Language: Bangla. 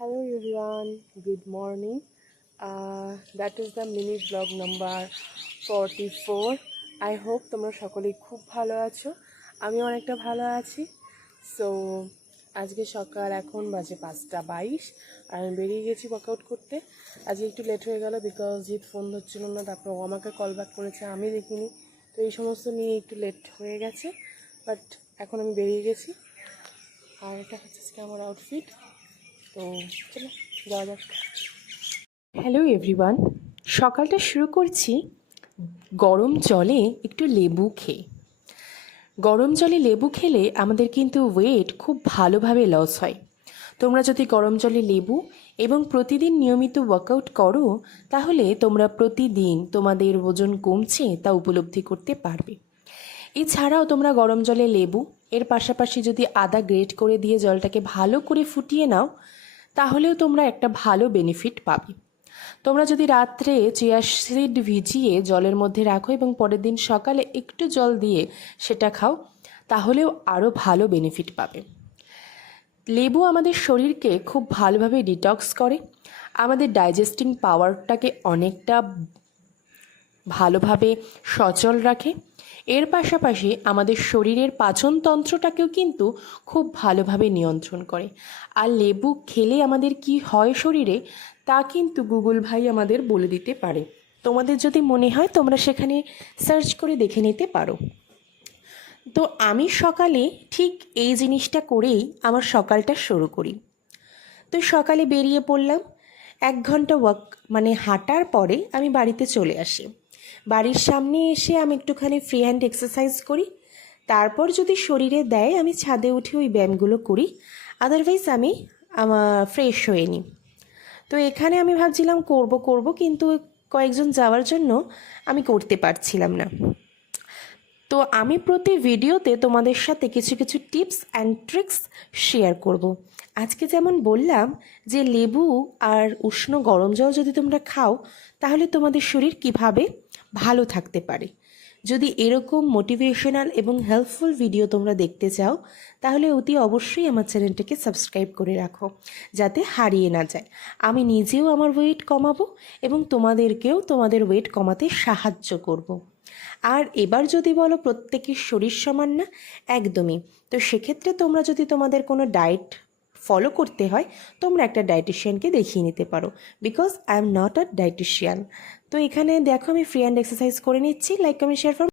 Hello everyone, good morning. That is the mini vlog number 44. I hope তোমরা সকলেই খুব ভালো আছো। আমি অনেকটা ভালো আছি। সো আজকে সকাল এখন বাজে 5:22 আর আমি বেরিয়ে গেছি ওয়ার্কআউট করতে। আজকে একটু লেট হয়ে গেল বিকজ জিৎ ফোন ধরছিল না, তারপর ও আমাকে কল ব্যাক করেছে, আমি দেখিনি। তো এই সমস্ত নিয়ে একটু লেট হয়ে গেছে, বাট এখন আমি বেরিয়ে গেছি। আর এটা হচ্ছে আমার আউটফিট। তো চলো যাওয়া যাক। হ্যালো এভরিওয়ান, সকালটা শুরু করছি গরম জলে একটু লেবু খেয়ে। গরম জলে লেবু খেলে আমাদের কিন্তু ওয়েট খুব ভালোভাবে লস হয়। তোমরা যদি গরম জলে লেবু এবং প্রতিদিন নিয়মিত ওয়ার্কআউট করো, তাহলে তোমরা প্রতিদিন তোমাদের ওজন কমছে তা উপলব্ধি করতে পারবে। এছাড়াও তোমরা গরম জলে লেবু এর পাশাপাশি যদি আদা গ্রেট করে দিয়ে জলটাকে ভালো করে ফুটিয়ে নাও, তাহলেও তোমরা একটা ভালো বেনিফিট পাবে। তোমরা যদি রাত্রে চিয়া সিড ভিজিয়ে জলের মধ্যে রাখো এবং পরের দিন সকালে একটু জল দিয়ে সেটা খাও, তাহলেও আরও ভালো বেনিফিট পাবে। লেবু আমাদের শরীরকে খুব ভালোভাবে ডিটক্স করে, আমাদের ডাইজেস্টিং পাওয়ারটাকে অনেকটা ভালোভাবে সচল রাখে। এর পাশাপাশি আমাদের শরীরের পাচনতন্ত্রটাকেও কিন্তু খুব ভালোভাবে নিয়ন্ত্রণ করে। আর লেবু খেলে আমাদের কি হয় শরীরে, তা কিন্তু গুগল ভাই আমাদের বলে দিতে পারে। তোমাদের যদি মনে হয় তোমরা সেখানে সার্চ করে দেখে নিতে পারো। তো আমি সকালে ঠিক এই জিনিসটা করেই আমার সকালটা শুরু করি। তো সকালে বেরিয়ে পড়লাম, 1 ঘন্টা হাঁটার পরে আমি বাড়িতে চলে আসি। বাড়ির সামনে এসে আমি একটুখানি ফ্রি হ্যান্ড এক্সারসাইজ করি। তারপর যদি শরীরে দেয় আমি ছাদে উঠে ওই ব্যায়ামগুলো করি, আদারওয়াইজ আমি ফ্রেশ হয়ে নিই। তো এখানে আমি ভাবছিলাম করব কিন্তু কয়েকজন যাওয়ার জন্য আমি করতে পারছিলাম না। তো আমি প্রতি ভিডিওতে তোমাদের সাথে কিছু কিছু টিপস অ্যান্ড ট্রিক্স শেয়ার করব। আজকে যেমন বললাম যে লেবু আর উষ্ণ গরম জল যদি তোমরা খাও, তাহলে তোমাদের শরীর কিভাবে ভালো থাকতে পারে। যদি এরকম মোটিভেশনাল এবং হেল্পফুল ভিডিও তোমরা দেখতে চাও, তাহলে অতি অবশ্যই আমার চ্যানেলটাকে সাবস্ক্রাইব করে রাখো, যাতে হারিয়ে না যায়। আমি নিজেও আমার ওয়েট কমাবো এবং তোমাদেরকেও তোমাদের ওয়েট কমাতে সাহায্য করব। আর এবার যদি বলো প্রত্যেকের শরীর সমান না, একদমই। তো সেক্ষেত্রে তোমরা যদি তোমাদের কোনো ডায়েট ফলো করতে হয়, তোমরা একটা ডায়েটিশিয়ানকে দেখিয়ে নিতে পারো, because I am not a dietician. তো এখানে দেখো আমি ফ্রি হ্যান্ড এক্সারসাইজ করে নিচ্ছি। Like comment share for